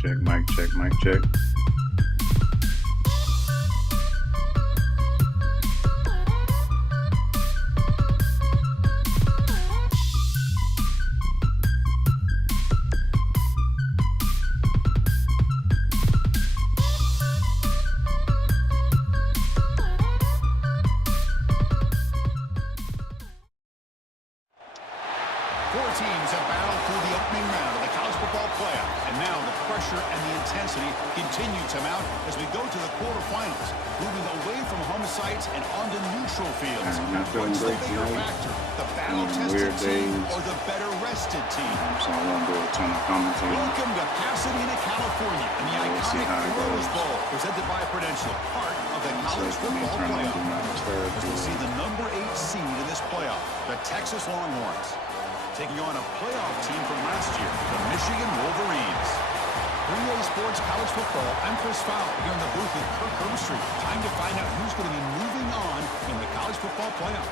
check, mic check, mic check. Four teams have battled through the opening round of the college football playoff, and now the pressure and the intensity continue to mount as we go to the quarterfinals, moving away from home sites and onto neutral fields. What's the bigger factor, the battle-tested team or the better-rested team? So I won't do a ton of commentating. Welcome to Pasadena, California, and the iconic Rose Bowl, presented by Prudential, part of the college football playoff. As we see the number 8 seed in this playoff, the Texas Longhorns, taking on a playoff team from last year, the Michigan Wolverines. 3A Sports College Football, I'm Chris Fowler here in the booth with Kirk Herbstreit. Time to find out who's going to be moving on in the college football playoff.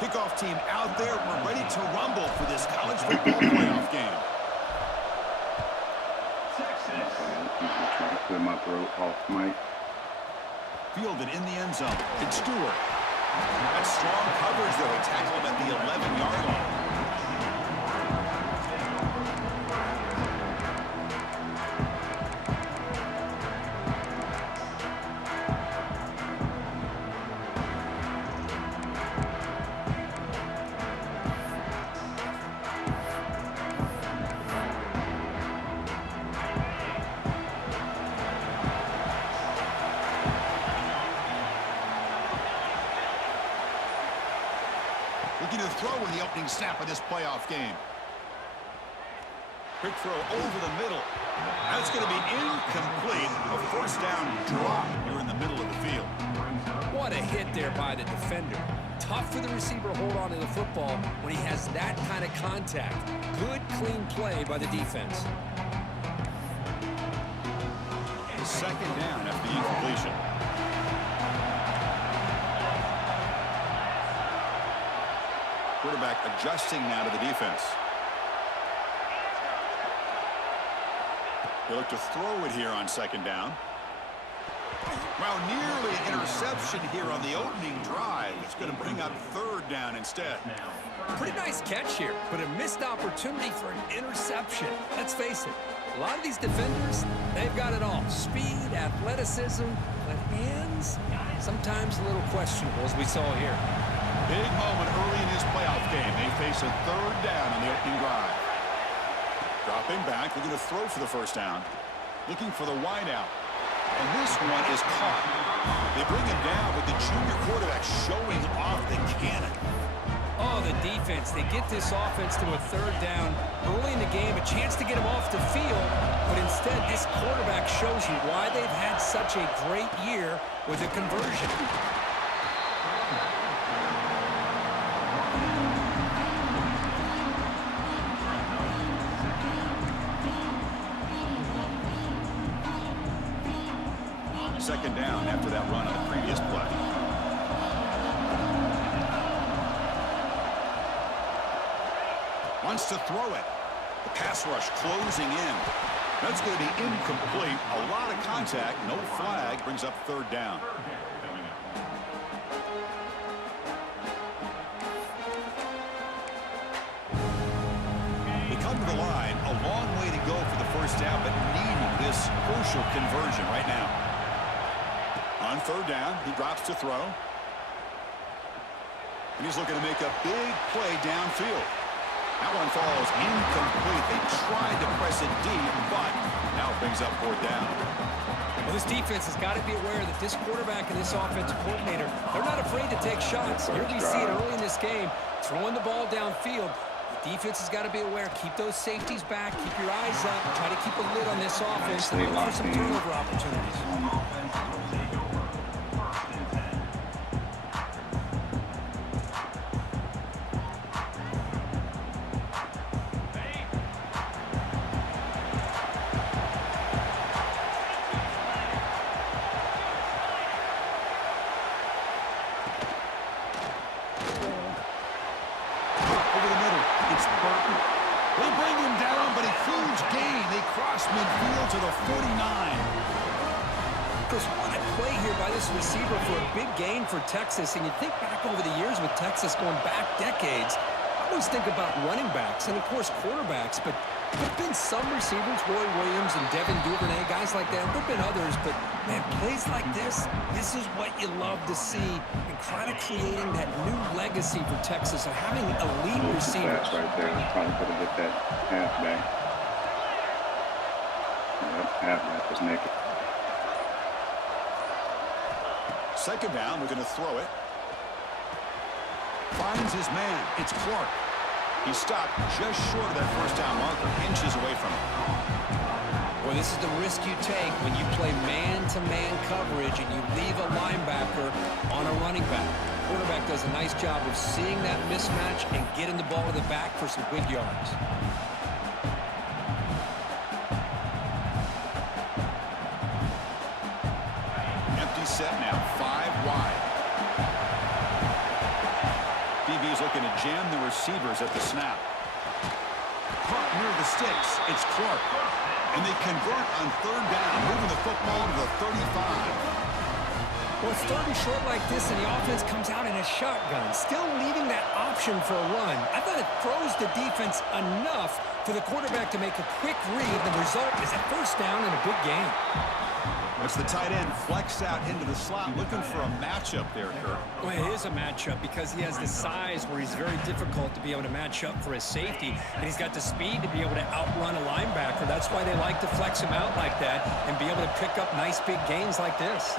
Kickoff team out there. We're ready to rumble for this college football playoff game. Try to clear my throat off mic. Fielded in the end zone. It's Stewart. That's strong coverage, though. He tackled him at the 11-yard line. Looking to throw in the opening snap of this playoff game. Quick throw over the middle. That's going to be incomplete. A first down drop here in the middle of the field. What a hit there by the defender. Tough for the receiver to hold on to the football when he has that kind of contact. Good, clean play by the defense. Second down after the incompletion. Quarterback adjusting now to the defense. They look to throw it here on second down. Well, nearly an interception here on the opening drive. It's going to bring up third down instead. Pretty nice catch here, but a missed opportunity for an interception. Let's face it, a lot of these defenders, they've got it all. Speed, athleticism, but hands, sometimes a little questionable, as we saw here. Big moment early in his playoff game. They face a third down on the opening drive. Dropping back, looking to throw for the first down. Looking for the wideout. And this one is caught. They bring him down with the junior quarterback showing off the cannon. Oh, the defense. They get this offense to a third down early in the game, a chance to get him off the field. But instead, this quarterback shows you why they've had such a great year with a conversion. Second down after that run on the previous play. Wants to throw it. The pass rush closing in. That's going to be incomplete. A lot of contact. No flag. Brings up third down. They come to the line. A long way to go for the first down, but needing this crucial conversion right now. On third down, he drops to throw. And he's looking to make a big play downfield. That one falls incomplete. They tried to press it deep, but now it brings up fourth down. Well, this defense has got to be aware that this quarterback and this offensive coordinator, they're not afraid to take shots. Here we see it early in this game, throwing the ball downfield. Defense has got to be aware. Keep those safeties back. Keep your eyes up. Try to keep a lid on this offense and look for some turnover opportunities. Midfield to the 49. Chris, what a play here by this receiver for a big gain for Texas. And you think back over the years with Texas going back decades, I always think about running backs and, of course, quarterbacks. But there have been some receivers, Roy Williams and Devin Duvernay, guys like that. There have been others, but, man, plays like this is what you love to see. And kind of creating that new legacy for Texas of having elite receivers. That's right there. Probably could have hit that halfback. Halfback was naked. Second down, we're going to throw it. Finds his man. It's Clark. He stopped just short of that first down marker, inches away from it. Well, this is the risk you take when you play man-to-man coverage and you leave a linebacker on a running back. The quarterback does a nice job of seeing that mismatch and getting the ball to the back for some good yards. Set now, 5 wide. DB's looking to jam the receivers at the snap. Caught near the sticks. It's Clark. And they convert on third down, moving the football to the 35. Well, it's third and short like this, and the offense comes out in a shotgun, still leaving that option for a run. I thought it throws the defense enough for the quarterback to make a quick read. The result is a first down and a big gain. It's the tight end flexed out into the slot, looking for a matchup there, Kurt. Well, it is a matchup because he has the size where he's very difficult to be able to match up for his safety, and he's got the speed to be able to outrun a linebacker. That's why they like to flex him out like that and be able to pick up nice big gains like this.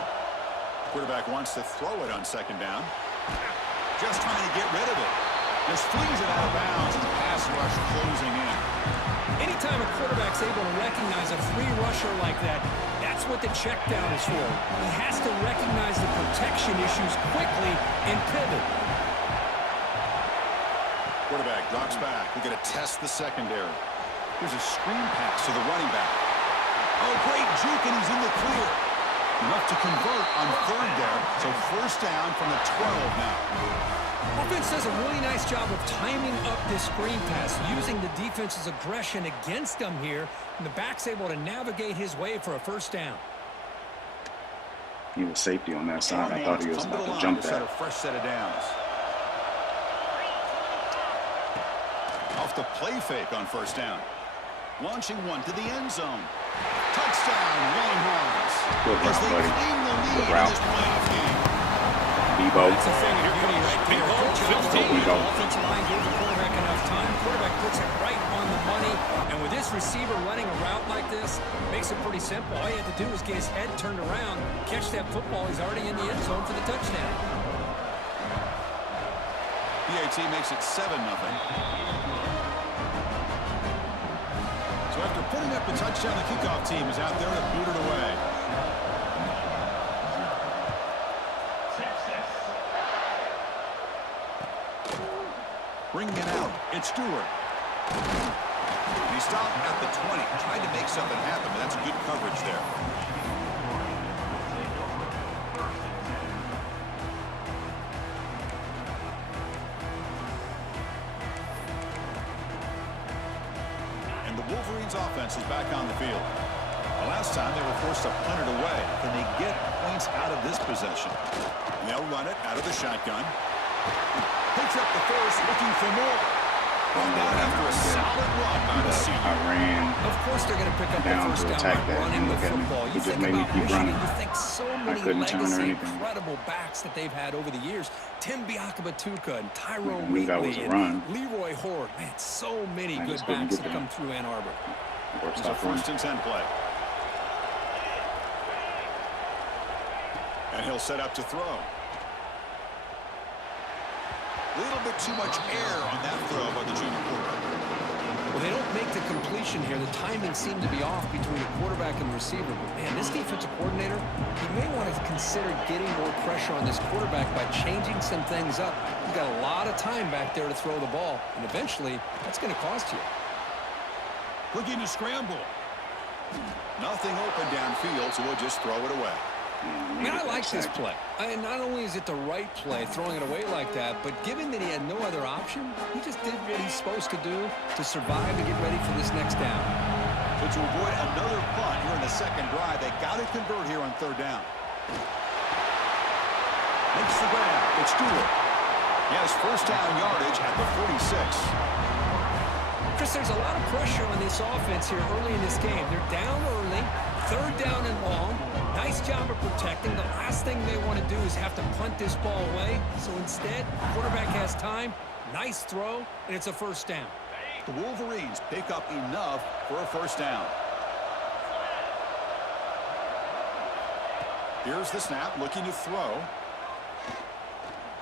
Quarterback wants to throw it on second down. Just trying to get rid of it. Just flings it out of bounds, and the pass rush closing in. Anytime a quarterback's able to recognize a free rusher like that, that's what the check down is for. He has to recognize the protection issues quickly and pivot. Quarterback drops back. We're going to test the secondary. Here's a screen pass to the running back. Oh, great juke, and he's in the clear. Enough to convert on third there. So first down from the 12 now. Offense does a really nice job of timing up this screen pass, using the defense's aggression against them here, and the back's able to navigate his way for a first down. He was safety on that side. I thought he was about to jump that. A fresh set of downs. Off the play fake on first down. Launching one to the end zone. Touchdown, Longhorns. Good route, buddy. Good route. Debo. That's a thing of beauty right there. Offensive line gave the quarterback enough time. Quarterback puts it right on the money. And with this receiver running a route like this, makes it pretty simple. All you had to do was get his head turned around, catch that football. He's already in the end zone for the touchdown. PAT makes it 7-0. So after putting up the touchdown, the kickoff team is out there to boot it away. Bringing it out, it's Stewart. He stopped at the 20, tried to make something happen, but that's good coverage there. And the Wolverines' offense is back on the field. The last time they were forced to punt it away. Can they get points out of this possession? And they'll run it out of the shotgun. Picks up the first, looking for more. Brought down after a solid run by the senior. I ran. Of course they're going to pick up the first down by running the football. You think about Michigan, you think so many legacy, incredible backs that they've had over the years. Tim Biakabatuka and Tyrone Wheatley and Leroy Horde. Man, so many good backs have come through Ann Arbor. It's a first and 10 play. And he'll set up to throw. A little bit too much air on that throw by the junior quarterback. Well, they don't make the completion here. The timing seemed to be off between the quarterback and the receiver. But, man, this defensive coordinator, he may want to consider getting more pressure on this quarterback by changing some things up. He's got a lot of time back there to throw the ball, and eventually that's going to cost you. Looking to scramble. Nothing open downfield, so we'll just throw it away. I mean, I like this play. Not only is it the right play, throwing it away like that, but given that he had no other option, he just did what he's supposed to do to survive and get ready for this next down. So to avoid another punt here in the second drive, they got to convert here on third down. Makes the grab. It's Stewart. He has first down yardage at the 46. Chris, there's a lot of pressure on this offense here early in this game. They're down early, third down and long. Nice job of protecting. The last thing they want to do is have to punt this ball away. So instead, quarterback has time. Nice throw, and it's a first down. The Wolverines pick up enough for a first down. Here's the snap, looking to throw.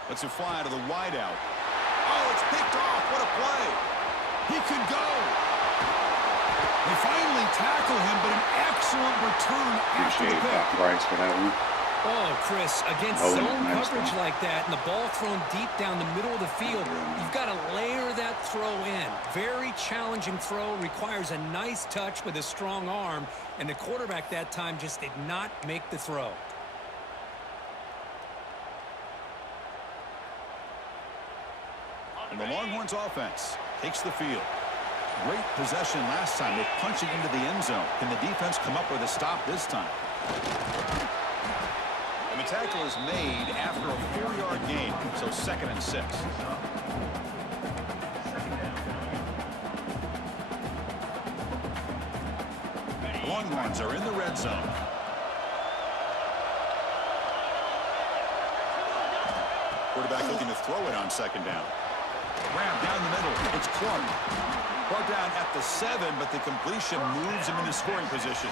Lets it fly to the wideout. Oh, it's picked off. What a play. He could go. They finally tackle him, but an excellent return after the pick. Price for that one. Oh, Chris, against zone coverage like that and the ball thrown deep down the middle of the field, you've got to layer that throw in. Very challenging throw, requires a nice touch with a strong arm, and the quarterback that time just did not make the throw. And the Longhorns offense takes the field. Great possession last time. They're punching into the end zone. Can the defense come up with a stop this time? And the tackle is made after a 4-yard gain, so 2nd and 6. Longhorns are in the red zone. Quarterback looking to throw it on 2nd down. Grab down the middle. It's Clark. Brought down at the 7, but the completion moves him into scoring position.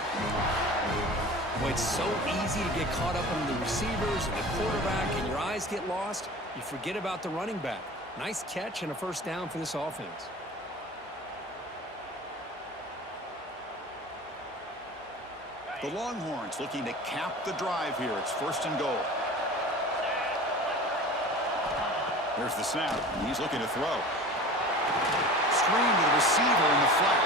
Well, it's so easy to get caught up in the receivers and the quarterback, and your eyes get lost. You forget about the running back. Nice catch and a first down for this offense. The Longhorns looking to cap the drive here. It's 1st and goal. Here's the snap. He's looking to throw. Screen to the receiver in the flat.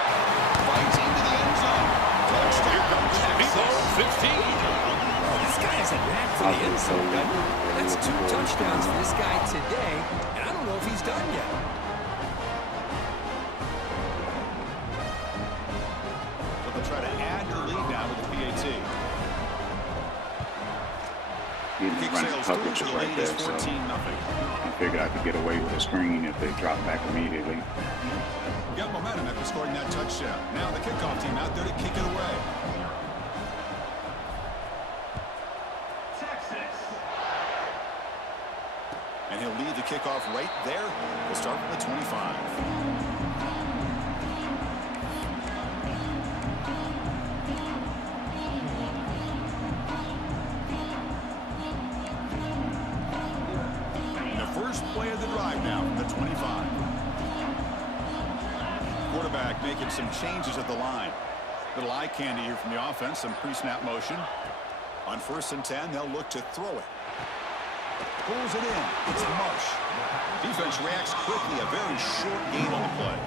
Fights into the end zone. Touchdown. Here comes Texas. 15. This guy has a knack for the end zone. That's 2 touchdowns for this guy today, and I don't know if he's done yet. So they'll try to add to the lead now with the PAT. Kick sales through to the lead is 14-0. I figured I could get away with a screen if they drop back immediately. Got momentum after scoring that touchdown. Now the kickoff team out there to kick it away. And he'll lead the kickoff right there. We'll start from the 25. Play of the drive now from the 25. Quarterback making some changes at the line. Little eye candy here from the offense. Some pre-snap motion. On 1st and 10, they'll look to throw it. Pulls it in. It's Marsh. Defense reacts quickly. A very short gain on the play.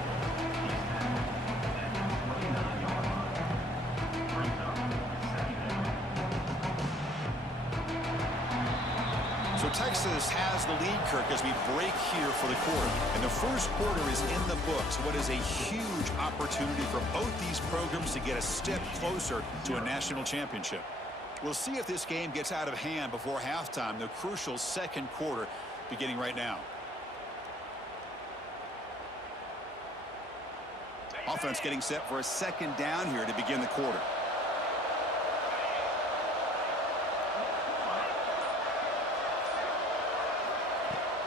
So Texas has the lead, Kirk, as we break here for the quarter. And the first quarter is in the books. What is a huge opportunity for both these programs to get a step closer to a national championship. We'll see if this game gets out of hand before halftime, the crucial second quarter beginning right now. Offense getting set for a 2nd down here to begin the quarter.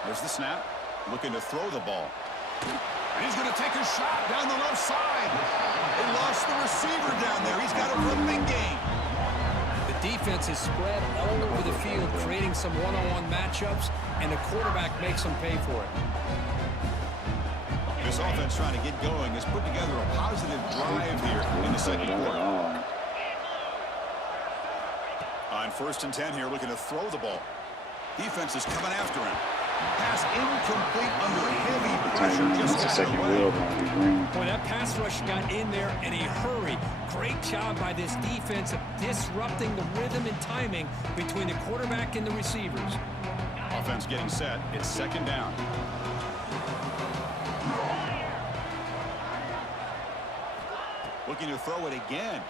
There's the snap. Looking to throw the ball. And he's going to take a shot down the left side. They lost the receiver down there. He's got a real big game. The defense is spread all over the field, creating some one-on-one matchups, and the quarterback makes them pay for it. The This offense trying to get going has put together a positive drive here in the second quarter. On 1st and 10 here, looking to throw the ball. Defense is coming after him. Pass incomplete under heavy pressure. Just got second wheel. Boy, that pass rush got in there in a hurry. Great job by this defense of disrupting the rhythm and timing between the quarterback and the receivers. Offense getting set. It's 2nd down. Looking to throw it again.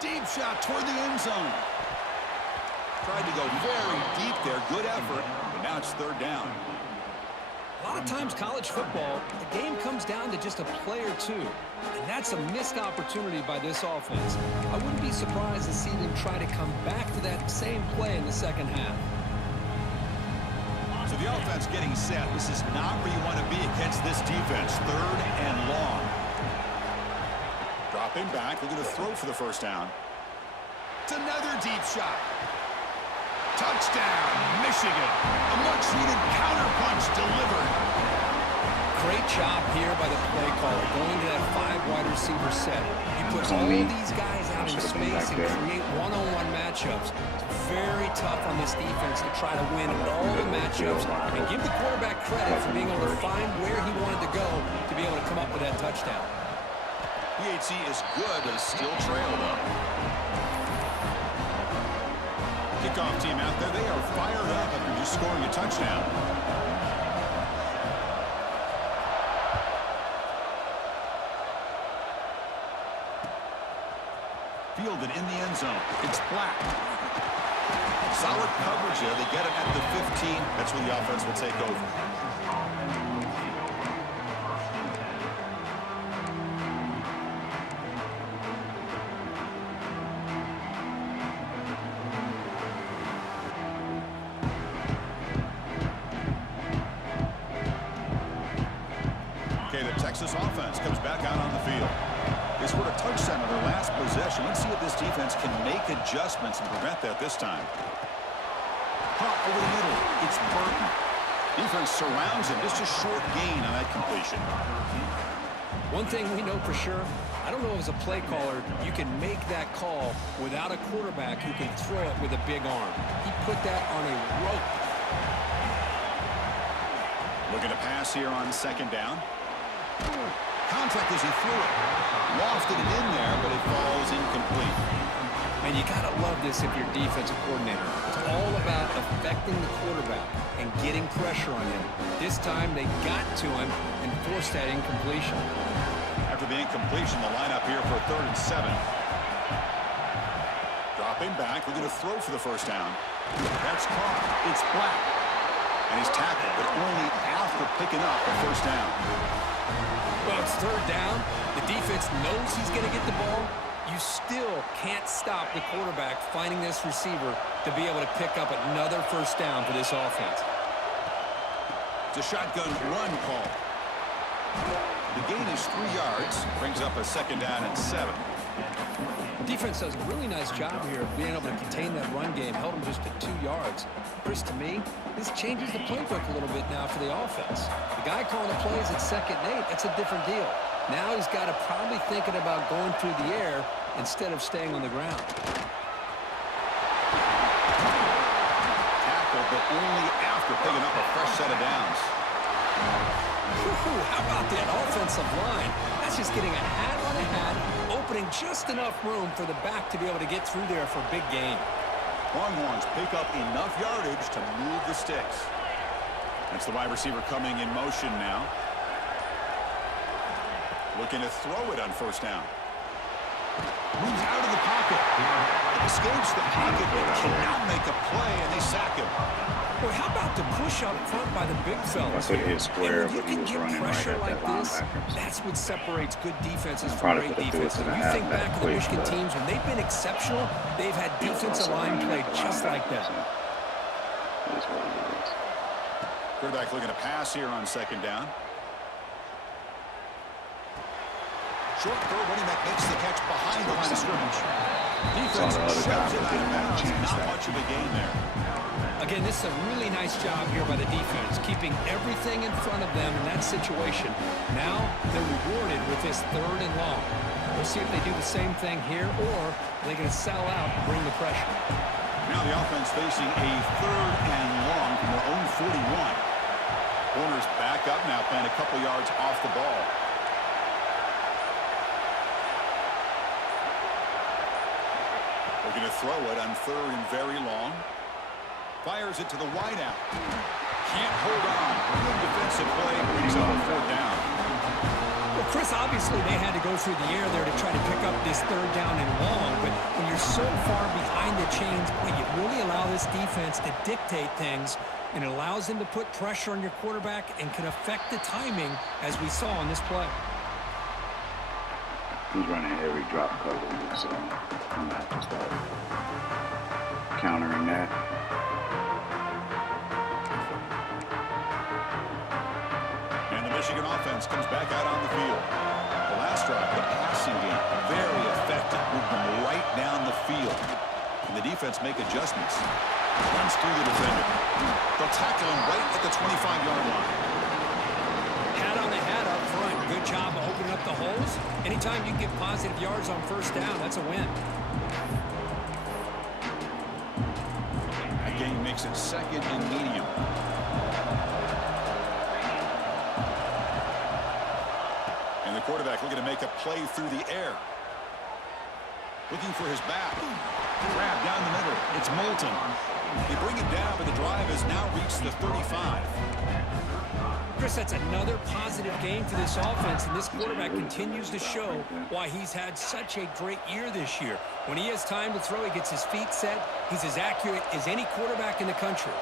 Deep shot toward the end zone. Tried to go very deep there. Good effort. But now it's 3rd down. A lot of times college football, the game comes down to just a play or two. And that's a missed opportunity by this offense. I wouldn't be surprised to see them try to come back to that same play in the second half. So the offense getting set. This is not where you want to be against this defense. 3rd and long. Dropping back. Looking to throw for the 1st down. It's another deep shot. Touchdown, Michigan. A much-needed counterpunch delivered. Great job here by the play caller, going to that 5 wide receiver set. You put all these guys out in space and create one-on-one matchups. It's very tough on this defense to try to win all the matchups and give the quarterback credit for being able to find where he wanted to go to be able to come up with that touchdown. PHC is good, but it's still trail, though. Kickoff team out there, they are fired up after just scoring a touchdown. Fielded in the end zone. It's Black. Solid coverage there. They get it at the 15. That's where the offense will take over. Texas offense comes back out on the field. They scored a touchdown on their last possession. Let's see if this defense can make adjustments and prevent that this time. Pop over the middle. It's Burton. Defense surrounds him. Just a short gain on that completion. One thing we know for sure, I don't know if as a play caller you can make that call without a quarterback who can throw it with a big arm. He put that on a rope. Looking to pass here on 2nd down. Contact as he threw it. Lofted it in there, but it falls incomplete. And you got to love this if you're defensive coordinator. It's all about affecting the quarterback and getting pressure on him. This time they got to him and forced that incompletion. After the incompletion, the lineup here for 3rd and 7. Dropping back, looking to throw for the 1st down. That's caught. It's Black. And he's tackled, but only after picking up the 1st down. Well, it's 3rd down. The defense knows he's going to get the ball. You still can't stop the quarterback finding this receiver to be able to pick up another 1st down for this offense. It's a shotgun run call. The gain is 3 yards. Brings up a 2nd down and 7. Defense does a really nice job here of being able to contain that run game. Held him just at 2 yards. Chris, to me, this changes the playbook a little bit now for the offense. The guy calling the plays at 2nd and 8, that's a different deal. Now he's got to probably thinking about going through the air instead of staying on the ground. Tackle, but only after picking up a fresh set of downs. How about that offensive line? That's just getting a hat on a hat, opening just enough room for the back to be able to get through there for a big gain. Longhorns pick up enough yardage to move the sticks. That's the wide receiver coming in motion now. Looking to throw it on 1st down. Moves out of the pocket. Escapes the pocket, but cannot make a play, and they sack him. Boy, how about the push up front by the big fellas? It is square, when you but he can was get running right pressure at like that this, linebacker. that's what separates good defenses from Probably great could have threw it defenses. to the You think back to the halfback Michigan quick, teams, when they've been exceptional, they've had defensive line play just like that. It is what it is. Quarterback looking to pass here on 2nd down. Short throw, running back makes the catch behind the line of scrimmage. Defense shoves it out of bounds. Not much of a gain there. Again, this is a really nice job here by the defense, keeping everything in front of them in that situation. Now they're rewarded with this 3rd and long. We'll see if they do the same thing here, or are they going to sell out and bring the pressure. Now the offense facing a 3rd and long from their own 41. Corners back up now, playing a couple yards off the ball. They're going to throw it on 3rd and very long. Fires it to the wideout. Can't hold on. Good defensive play. Brings up a 4th down. Well, Chris, obviously they had to go through the air there to try to pick up this 3rd down and long, but when you're so far behind the chains, boy, you really allow this defense to dictate things, and it allows them to put pressure on your quarterback and can affect the timing, as we saw on this play. He's running heavy drop cover, so I'm not just countering that. Michigan offense comes back out on the field. The last drive, the passing game, very effective. Moved them right down the field. And the defense make adjustments. Runs through the defender. They'll tackle him right at the 25-yard line. Hat on a hat up front. Good job of opening up the holes. Anytime you get positive yards on 1st down, that's a win. That game makes it 2nd and medium. The quarterback looking to make a play through the air. Looking for his back. Grab down the middle. It's Moulton. They bring it down, but the drive has now reached the 35. Chris, that's another positive game for this offense, and this quarterback continues to show why he's had such a great year this year. When he has time to throw, he gets his feet set. He's as accurate as any quarterback in the country.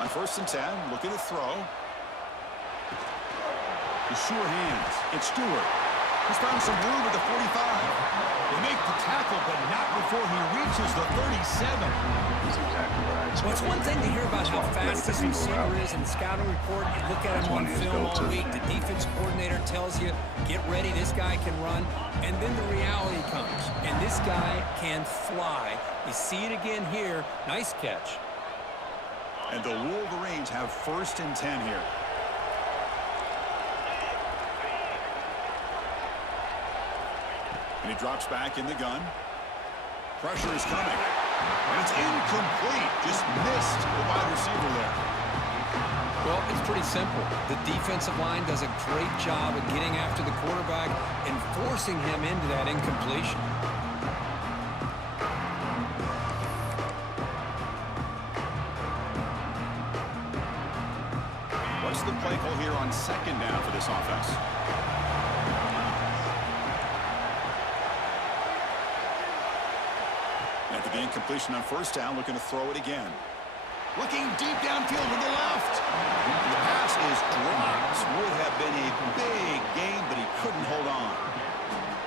On 1st and 10, looking to throw. The sure hands. It's Stewart. He's found some room at the 45. They make the tackle, but not before he reaches the 37. That's exactly right. Well, it's one thing to hear about how fast this receiver is in the scouting report. You look at him on film all week. The defense coordinator tells you, get ready, this guy can run. And then the reality comes, and this guy can fly. You see it again here. Nice catch. And the Wolverines have 1st and 10 here. And he drops back in the gun. Pressure is coming. And it's incomplete. Just missed the wide receiver there. Well, it's pretty simple. The defensive line does a great job of getting after the quarterback and forcing him into that incompletion. What's the play call here on 2nd down for this offense? After the incompletion on 1st down, looking to throw it again. Looking deep downfield to the left. The pass is dropped. Would have been a big game, but he couldn't hold on.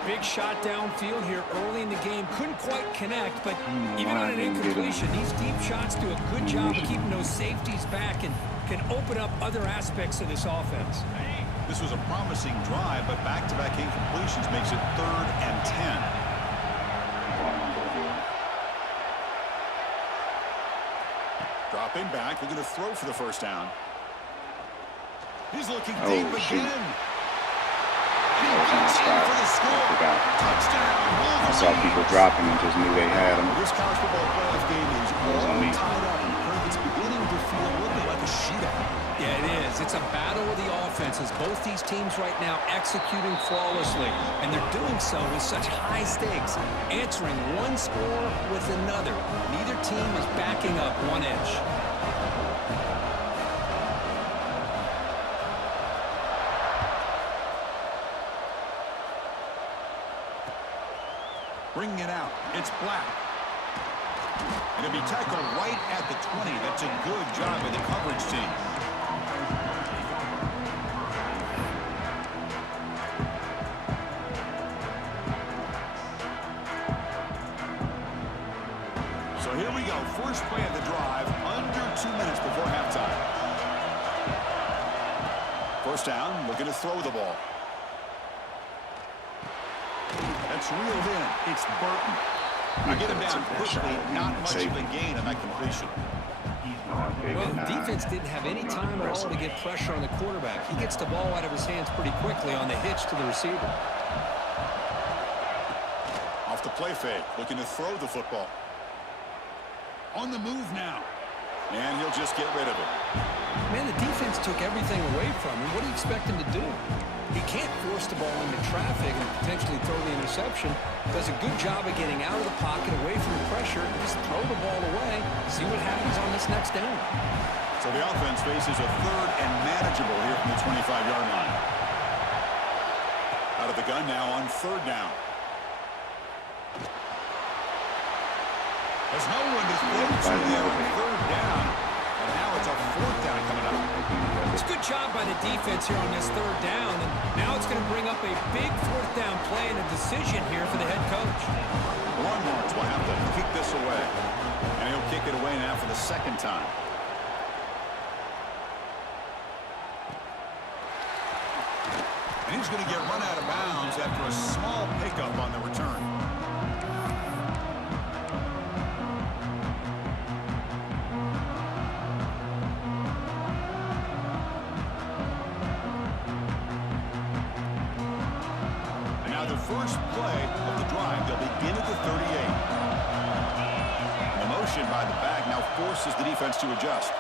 Big shot downfield here early in the game. Couldn't quite connect, but even on an incompletion, these deep shots do a good job of keeping those safeties back and can open up other aspects of this offense. This was a promising drive, but back-to-back incompletions makes it 3rd and 10. Dropping back, looking to throw for the 1st down. He's looking deep again. He gets in for the score. Touchdown. I saw people dropping and just knew they had him. This college football playoff game is all tied up. It's beginning to feel a little bit like a shootout. Yeah, it is. It's a battle of the offenses. Both these teams right now executing flawlessly, and they're doing so with such high stakes, answering one score with another. Neither team is backing up one inch. Bringing it out. It's Black. And it'll be tackled right at the 20. That's a good job by the coverage team. So here we go. First play of the drive, under 2 minutes before halftime. 1st down, looking to throw the ball. That's reeled in. It's Burton. You get him down quickly, not much of a gain on that completion. Well, the defense didn't have any time at all to get pressure on the quarterback. He gets the ball out of his hands pretty quickly on the hitch to the receiver. Off the play fake, looking to throw the football. On the move now. And he'll just get rid of it. Man, the defense took everything away from him. What do you expect him to do? He can't force the ball into traffic and potentially throw the interception. Does a good job of getting out of the pocket, away from the pressure, and just throw the ball away. See what happens on this next down. So the offense faces a third and manageable here from the 25-yard line. Out of the gun now on third down. There's no one to throw to there on third down. And now it's a fourth down coming up. It's a good job by the defense here on this third down. And now it's going to bring up a big fourth down play and a decision here for the head coach. Longhorns will have to kick this away. And he'll kick it away now for the second time. And he's going to get run out of bounds after a small pickup on the return. First play of the drive, they'll begin at the 38. The motion by the back now forces the defense to adjust.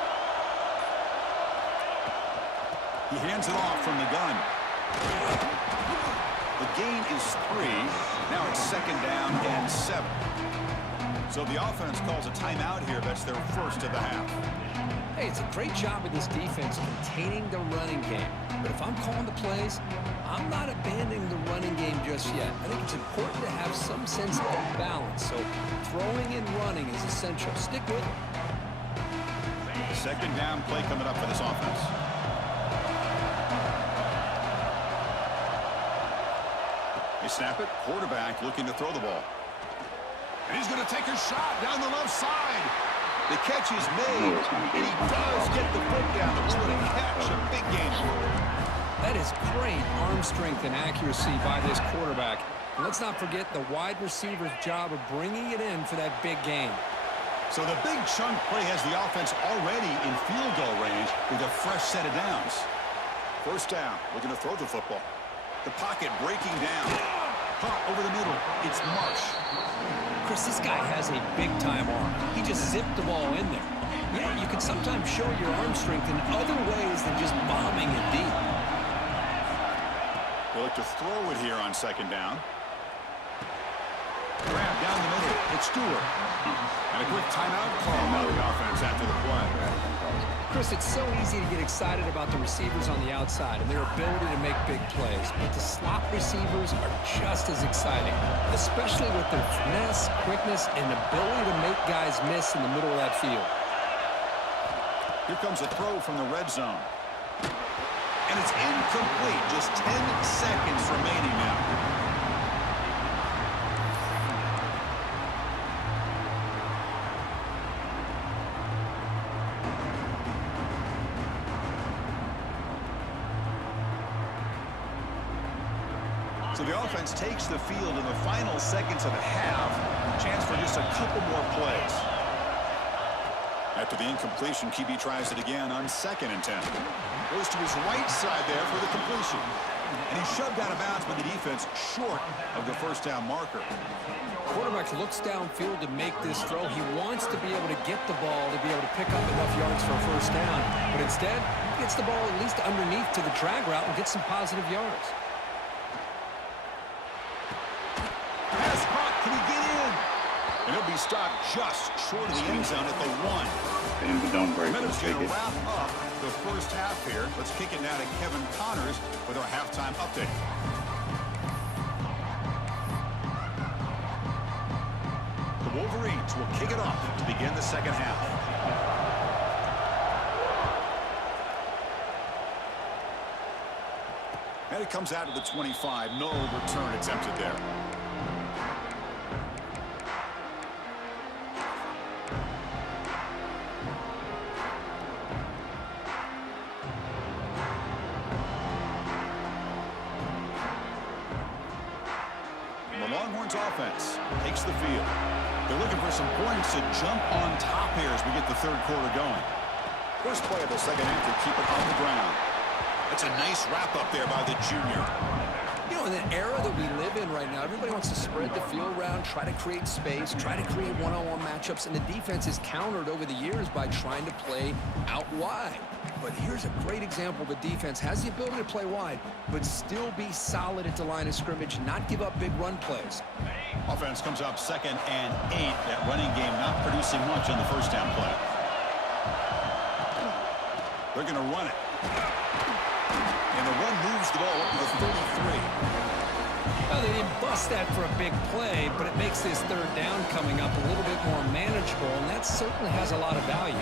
He hands it off from the gun. The gain is 3. Now it's second down and 7. So the offense calls a timeout here. That's their first of the half. Hey, it's a great job of this defense containing the running game. But if I'm calling the plays, I'm not abandoning the running game just yet. I think it's important to have some sense of balance. So throwing and running is essential. Stick with it. Second down play coming up for this offense. They snap it. Quarterback looking to throw the ball. And he's going to take a shot down the left side. The catch is made, and he does get the foot down. The bullet and catch, a big gain. That is great arm strength and accuracy by this quarterback. And let's not forget the wide receiver's job of bringing it in for that big gain. So the big chunk play has the offense already in field goal range with a fresh set of downs. First down, looking to throw the football. The pocket breaking down. Hot over the middle. It's Marsh. Chris, this guy has a big-time arm. He just zipped the ball in there. You know, you can sometimes show your arm strength in other ways than just bombing it deep. They look to throw it here on second down. Grab down the middle. It's Stewart. And a quick timeout call by the offense after the play. Chris, it's so easy to get excited about the receivers on the outside and their ability to make big plays, but the slot receivers are just as exciting, especially with their finesse, quickness, and ability to make guys miss in the middle of that field. Here comes a throw from the red zone. And it's incomplete. Just 10 seconds remaining now. So the offense takes the field in the final seconds of the half. Chance for just a couple more plays. After the incompletion, QB tries it again on second and 10. Goes to his right side there for the completion. And he's shoved out of bounds by the defense short of the first down marker. Quarterback looks downfield to make this throw. He wants to be able to get the ball to be able to pick up enough yards for a first down. But instead, he gets the ball at least underneath to the drag route and gets some positive yards. Pass caught. Can he get in? And he'll be stopped just short of the end zone at the 1. And don't break. Minute's going to wrap up the first half here. Let's kick it now to Kevin Connors with our halftime update. The Wolverines will kick it off to begin the second half. And it comes out to the 25. No return attempted there. The Longhorns offense takes the field. They're looking for some points to jump on top here as we get the third quarter going. First play of the second half to keep it on the ground. That's a nice wrap up there by the junior. You know, in the era that we live in right now, everybody wants to spread the field around, try to create space, try to create one-on-one matchups, and the defense is countered over the years by trying to play out wide. But here's a great example. The defense has the ability to play wide, but still be solid at the line of scrimmage, not give up big run plays. Offense comes up 2nd and 8. That running game not producing much on the first down play. They're going to run it. And the run moves the ball up to the 33. Well, they didn't bust that for a big play, but it makes this third down coming up a little bit more manageable, and that certainly has a lot of value.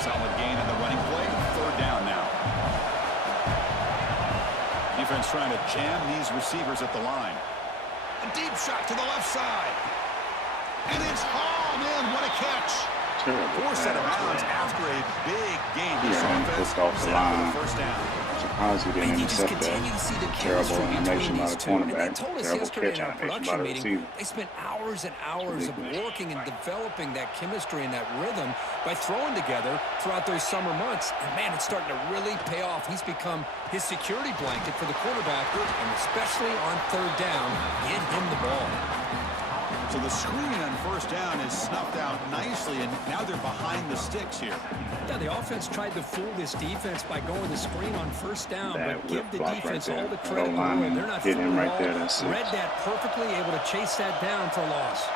Solid gain on the running play. Third down now. Defense trying to jam these receivers at the line. A deep shot to the left side. And it's hauled in. What a catch. Force out of bounds after a big gain. Pushed off the line. First down. Surprised he didn't intercept that. Terrible animation by the cornerback. Terrible catch animation by the receiver. They spent hours and hours of working and developing that chemistry and that rhythm by throwing together throughout those summer months. And, man, it's starting to really pay off. He's become his security blanket for the quarterback, and especially on third down, get him the ball. So the screen on first down is snuffed out nicely, and now they're behind the sticks here. Yeah, the offense tried to fool this defense by going the screen on first down, but give the defense all the credit in the world. They're not fooling at all. Read that perfectly, able to chase that down for a loss.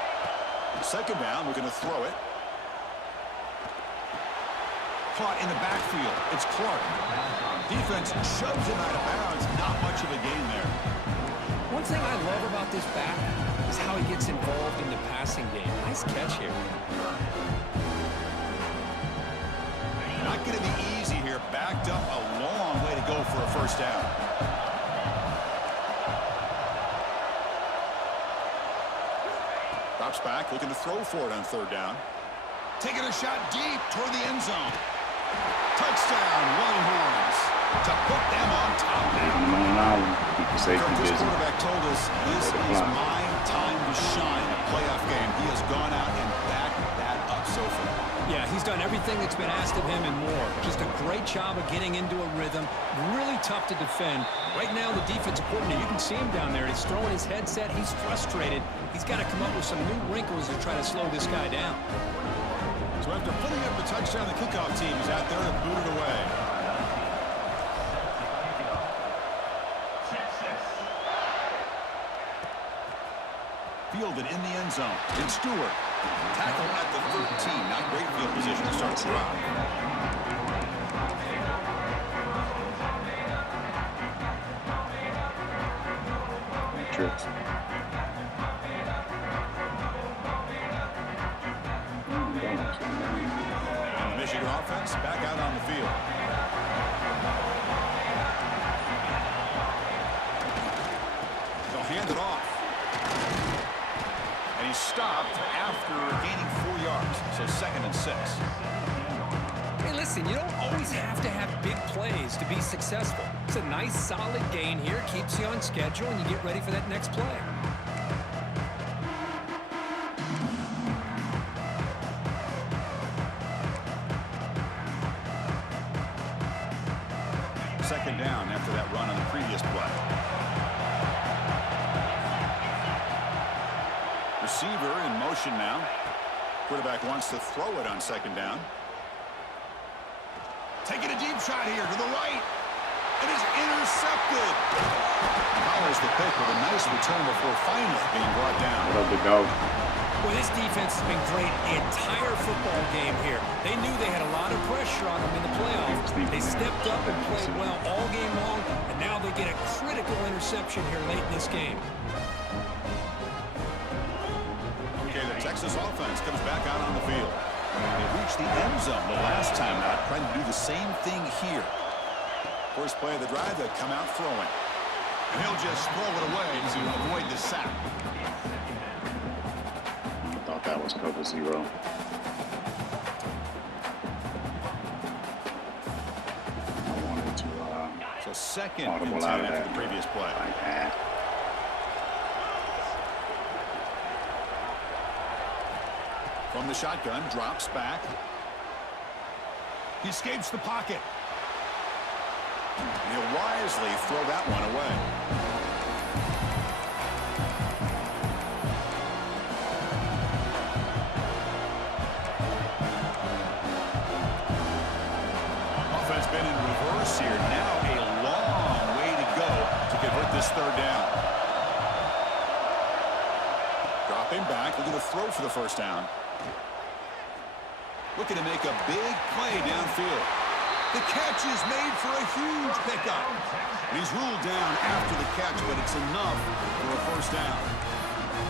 Second down, we're going to throw it. Caught in the backfield. It's Clark. Defense shoves him out of bounds. Not much of a gain there. One thing I love about this back is how he gets involved in the passing game. Nice catch here. Not going to be easy here. Backed up a long way to go for a first down. Drops back, looking to throw for it on third down. Taking a shot deep toward the end zone. Touchdown, Longhorns. To put them on top now. This quarterback told us this is my time to shine. A playoff game. He has gone out and backed that up so far. Yeah, he's done everything that's been asked of him and more. Just a great job of getting into a rhythm. Really tough to defend. Right now, the defensive coordinator, you can see him down there. He's throwing his headset. He's frustrated. He's got to come up with some new wrinkles to try to slow this guy down. So after putting up the touchdown, the kickoff team is out there to boot it away. Fielded in the end zone. It's Stewart. Tackle at the 13. Not great field position to start the drive. Trips. And the Michigan offense back out on the field. They'll hand it off. And he's stopped after gaining 4 yards. So 2nd and 6. Hey, listen, you don't always have to have big plays to be successful. It's a nice, solid gain here. Keeps you on schedule, and you get ready for that next play. Second down after that run on the previous play. Receiver in motion now. Quarterback wants to throw it on second down. Taking a deep shot here to the right. It is intercepted. Powers the pick with a nice return before finally being brought down. What up, the dog? Well, this defense has been great the entire football game here. They knew they had a lot of pressure on them in the playoffs. They stepped up and played well all game long, and now they get a critical interception here late in this game. Okay, the Texas offense comes back out on the field. They reached the end zone the last time out, trying to do the same thing here. First play of the drive, they come out throwing. And he'll just throw it away to avoid the sack. I thought that was cover 0. I wanted to So 2nd and audible 10 out of after that. the previous play. Like that. From the shotgun, drops back. He escapes the pocket. He'll wisely throw that one away. Offense been in reverse here. Now a long way to go to convert this third down. Dropping back, looking to throw for the first down. Looking to make a big play downfield. The catch is made for a huge pickup. He's ruled down after the catch, but it's enough for a first down.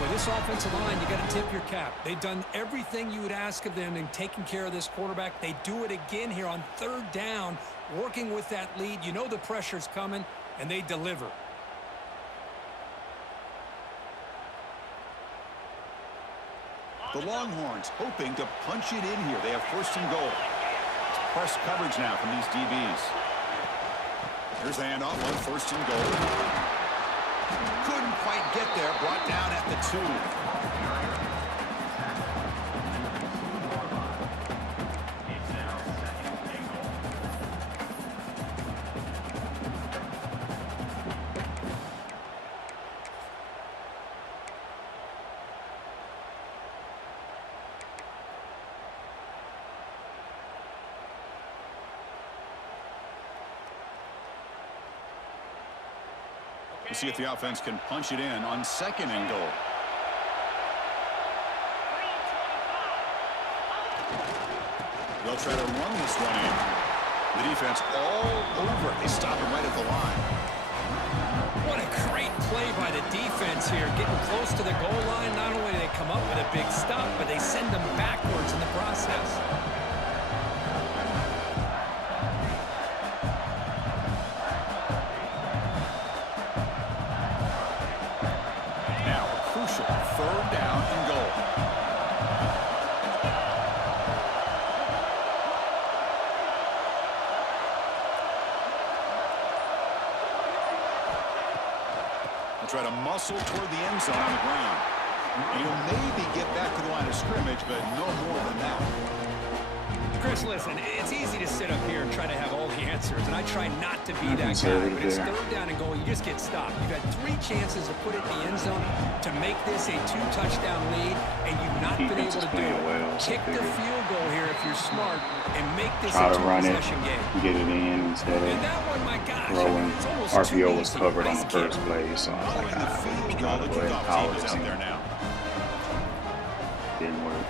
Well, this offensive line, you got to tip your cap. They've done everything you would ask of them in taking care of this quarterback. They do it again here on third down, working with that lead. You know the pressure's coming, and they deliver. The Longhorns hoping to punch it in here. They have first and goal. It's press coverage now from these DBs. Here's the handoff on first and goal. Couldn't quite get there. Brought down at the 2. We'll see if the offense can punch it in on second and goal. They'll try to run this one in. The defense all over it. They stop him right at the line. What a great play by the defense here. Getting close to the goal line. Not only do they come up with a big stop, but they send them backwards in the process. Third down and goal. They'll try to muscle toward the end zone on the ground. And he'll maybe get back to the line of scrimmage, but no more than that. Chris, listen, it's easy to sit up here and try to have all the answers, and I try not to be that guy, but it's third down and goal. You just get stopped. You've had 3 chances to put it in the end zone to make this a 2-touchdown lead, and you've not been able to do it. Kick the field goal here if you're smart and make this a 2-possession game. Get it in instead of throwing. RPO was covered on the first play, so I was like, nah, the way Howard is out there now. Didn't work.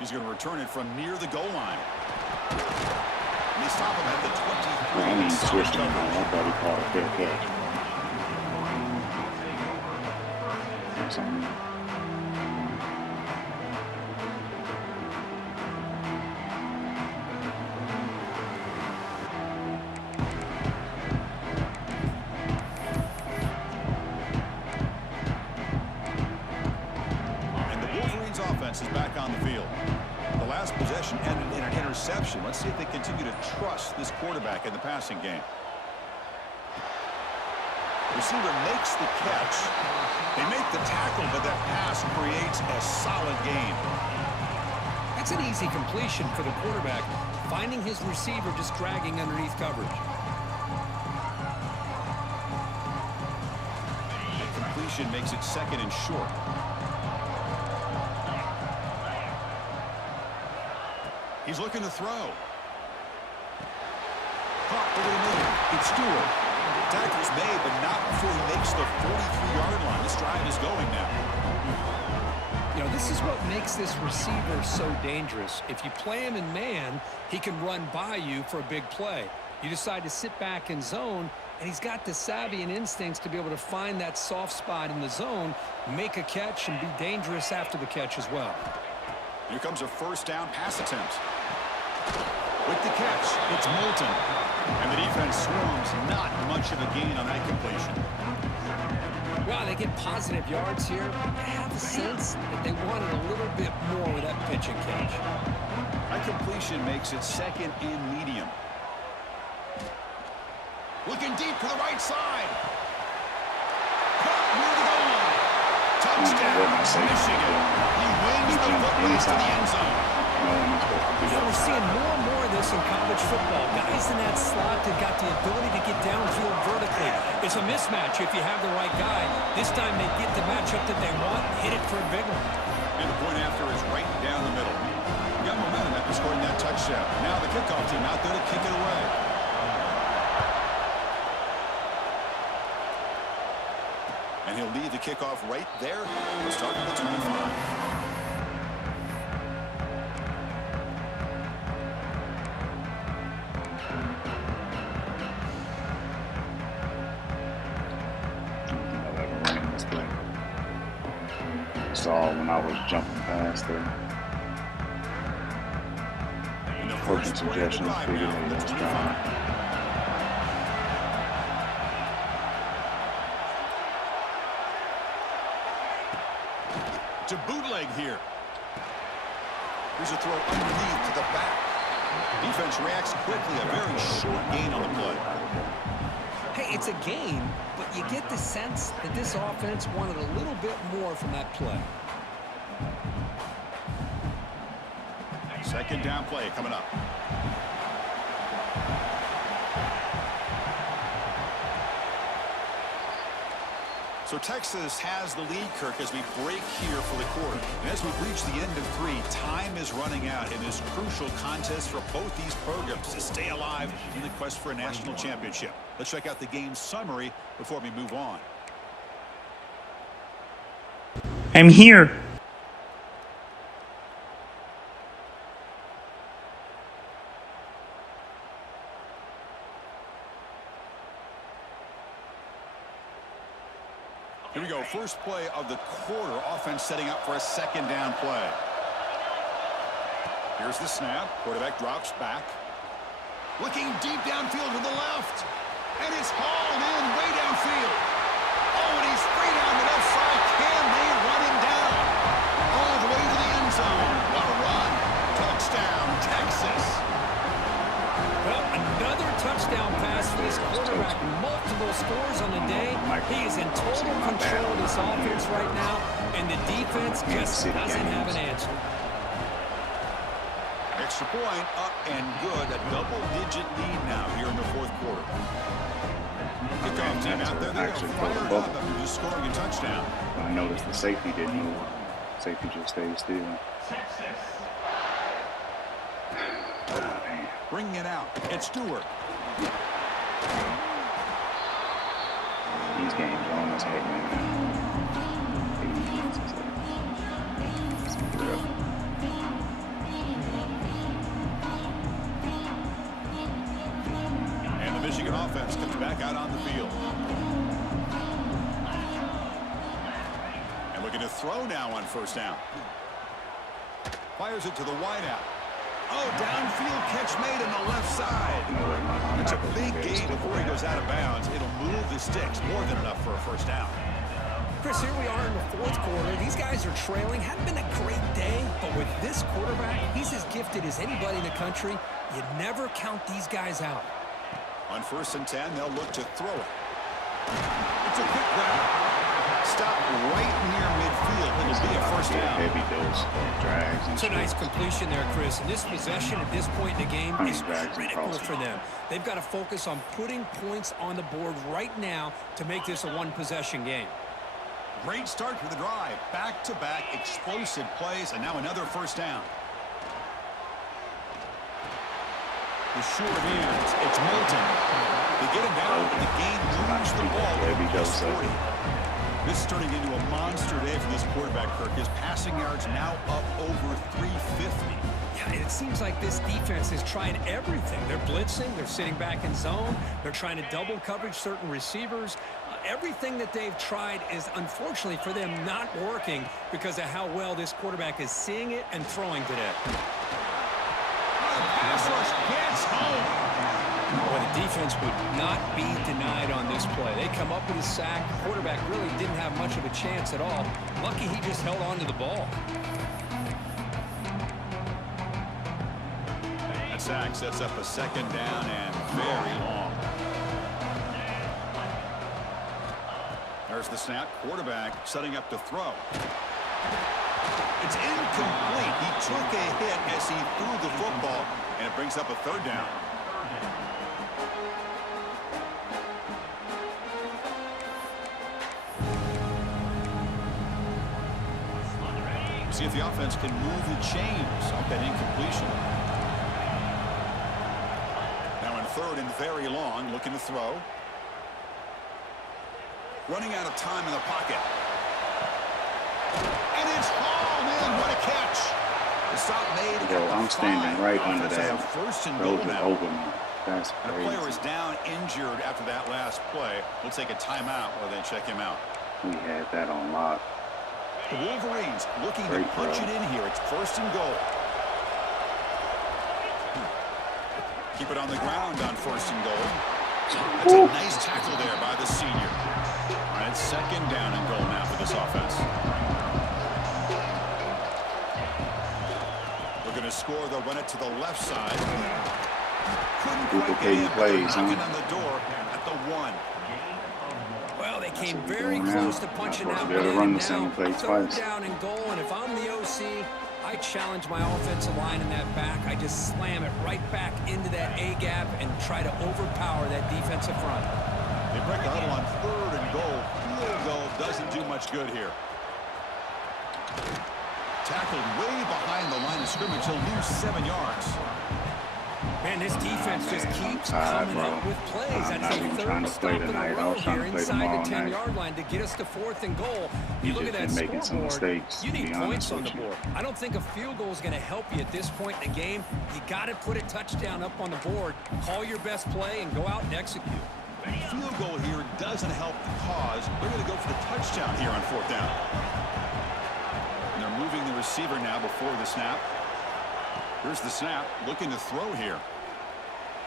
He's going to return it from near the goal line. And they stop him at the 23. I mean, switched him. I thought he called a fair catch. That's on me. And the Wolverines offense is back on the field. The last possession ended in an interception. Let's see if they continue to trust this quarterback in the passing game. Receiver makes the catch. They make the tackle, but that pass creates a solid gain. That's an easy completion for the quarterback, finding his receiver just dragging underneath coverage. The completion makes it second and short. He's looking to throw. Caught over the middle. It's Stewart. Tackle's made, but not before he makes the 43-yard line. This drive is going now. You know, this is what makes this receiver so dangerous. If you play him in man, he can run by you for a big play. You decide to sit back in zone, and he's got the savvy and instincts to be able to find that soft spot in the zone, make a catch, and be dangerous after the catch as well. Here comes a first down pass attempt. With the catch, it's Moulton. And the defense swarms, not much of a gain on that completion. Well, they get positive yards here. I have a sense that they wanted a little bit more with that pitch and catch. That completion makes it second and medium. Looking deep to the right side. touchdown, Michigan. He wins the foot race to the end zone. We're seeing more and more of this in college football. Guys in that slot that got the ability to get downfield vertically. It's a mismatch if you have the right guy. This time they get the matchup that they want, hit it for a big one. And the point after is right down the middle. Got momentum after scoring that touchdown. Now the kickoff team out there to kick it away. And he'll lead the kickoff right there. We'll start with the 25. Saw when I was jumping past the coaching suggestions, figured out let's try. To bootleg here. Here's a throw underneath to the back. Defense reacts quickly. A very short gain on the play. Hey, it's a game, but you get the sense that this offense wanted a little bit more from that play. Second down play coming up. So Texas has the lead, Kirk, as we break here for the quarter. And as we reach the end of 3, time is running out in this crucial contest for both these programs to stay alive in the quest for a national championship. Let's check out the game summary before we move on. I'm here. Here we go. First play of the quarter. Offense setting up for a second down play. Here's the snap. Quarterback drops back. Looking deep downfield to the left. And it's hauled in way downfield. Oh, and he's free down the left side. Can they run him down? All the way to the end zone. What a run. Touchdown, Texas. Well, another touchdown pass for this quarterback. Multiple scores on the day. He is in total control of this offense right now, and the defense just doesn't have an answer. Extra point up and good. A double-digit lead now here in the fourth quarter. Kickoff team out there. They're fired up after just scoring a touchdown. I noticed the safety didn't move. Safety just stayed still. Bringing it out. It's Stewart. These games are on his head, man. And the Michigan offense comes back out on the field. And looking to throw now on first down. Fires it to the wideout. Oh, downfield catch made on the left side. It's a big gain before he goes out of bounds. It'll move the sticks. More than enough for a first down. Chris, here we are in the fourth quarter. These guys are trailing. Hadn't been a great day, but with this quarterback, he's as gifted as anybody in the country. You never count these guys out. On 1st and 10, they'll look to throw it. It's a quick grab. Stop right near midfield. It'll be a first down. Heavy dose of drags. It's a nice completion there, Chris. And this possession at this point in the game is critical for them. They've got to focus on putting points on the board right now to make this a one-possession game. Great start for the drive. Back-to-back explosive plays, and now another first down. The short hands. It's Milton. They get him down, and the game moves the ball over 40. This is turning into a monster day for this quarterback, Kirk. His passing yards now up over 350. Yeah, and it seems like this defense has tried everything. They're blitzing. They're sitting back in zone. They're trying to double coverage certain receivers. Everything that they've tried is, unfortunately for them, not working because of how well this quarterback is seeing it and throwing today. Pass rush gets home. Well, the defense would not be denied on this play. They come up with a sack. The quarterback really didn't have much of a chance at all. Lucky he just held on to the ball. That sack sets up a second down and very long. There's the snap. Quarterback setting up to throw. It's incomplete. He took a hit as he threw the football, and it brings up a third down. See if the offense can move the chains off that incompletion. Now in third and very long, looking to throw. Running out of time in the pocket. And it's hauled in. What a catch. The stop made. Bro, I'm standing right under that. First and goal now. Over me. That's and crazy. the player is down injured after that last play. We'll take a timeout while they check him out. We had that on lock. The Wolverines looking to punch it in here. It's first and goal. Keep it on the ground on first and goal. That's a nice tackle there by the senior. All right, second down and goal now for this offense. We're going to score. They'll run it to the left side. Couldn't quite get in, but they're knocking on the door at the 1. Well, they came very close to punching out. Run the same play third twice. down and goal, and if I'm the OC, I challenge my offensive line in that back. I just slam it right back into that A-gap and try to overpower that defensive front. They break the huddle on third and goal. Field goal doesn't do much good here. Tackled way behind the line of scrimmage. He'll lose 7 yards. Man, this defense just keeps coming up with plays. That's the third stop in a row here inside the 10-yard line to get us to fourth and goal. You look at that scoreboard, you need points on the board. I don't think a field goal is going to help you at this point in the game. You got to put a touchdown up on the board, call your best play, and go out and execute. Field goal here doesn't help the cause. We're going to go for the touchdown here on fourth down. And they're moving the receiver now before the snap. Here's the snap, looking to throw here.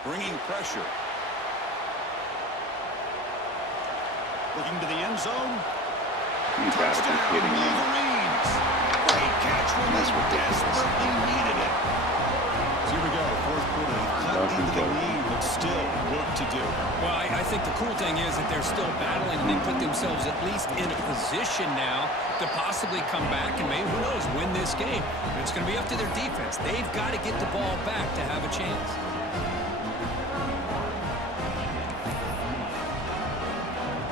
Bringing pressure. Looking to the end zone. You gotta be kidding me. Wolverines. Great catch when they desperately needed it. So here we go, fourth quarter. Cut into the lead, but still work to do. Well, I think the cool thing is that they're still battling, and they put themselves at least in a position now to possibly come back and maybe, who knows, win this game. But it's going to be up to their defense. They've got to get the ball back to have a chance.